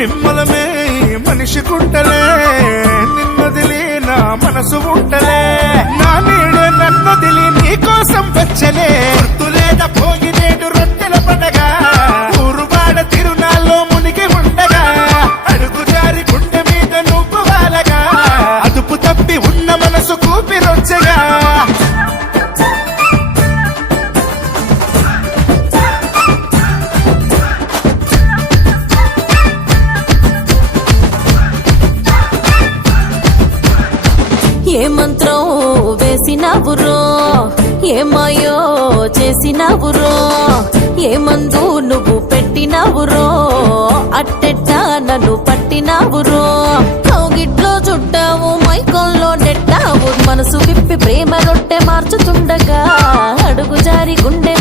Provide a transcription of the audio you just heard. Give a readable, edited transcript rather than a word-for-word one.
నిమ్మలమే మనిషి కుంటలే, నిన్నదిలి నా మనసు ఉంటలే, నా నీడే నన్నదిలి నీకోసం వచ్చలే, గుర్తులేద పోయి నేడు రొట్టెల పండగ, ఊరువాడ తిరునాల్లో మునిగి ఉండగా, అడుగు జారి గుండె మీద నువ్వు వాలగా, అదుపు తప్పి ఉన్న మనసు కూపిరొచ్చగా. ఏ మంత్రం వేసినావురో, ఏ మాయో చేసినావురో, ఏ మందు నువ్వు పెట్టినావురో, అట్టెట్టా నన్ను పట్టినావురో, కౌగిట్లో చుట్టావు మైకంలో నెట్టావు, మనసు విప్పి ప్రేమ రొట్టె మార్చుతుండగా, అడుగు జారి గుండె